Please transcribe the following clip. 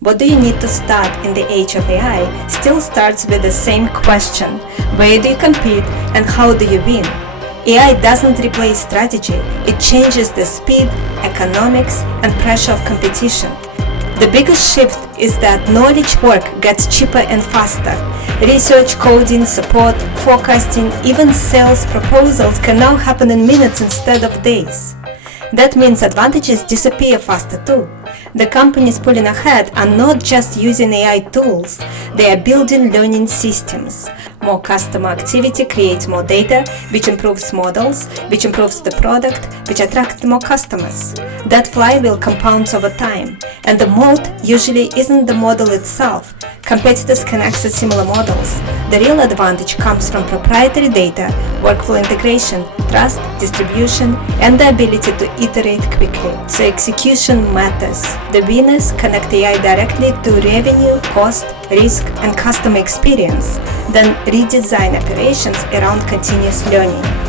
What do you need to start in the age of AI still starts with the same question: where do you compete and how do you win? AI doesn't replace strategy, it changes the speed, economics, and pressure of competition. The biggest shift is that knowledge work gets cheaper and faster. Research, coding, support, forecasting, even sales proposals can now happen in minutes instead of days. That means advantages disappear faster too. The companies pulling ahead are not just using AI tools, they are building learning systems. More customer activity creates more data, which improves models, which improves the product, which attracts more customers. That flywheel compounds over time, and the moat usually isn't the model itself. Competitors can access similar models. The real advantage comes from proprietary data, workflow integration, trust, distribution, and the ability to iterate quickly. So execution matters. The winners connect AI directly to revenue, cost, risk, and customer experience, then redesign operations around continuous learning.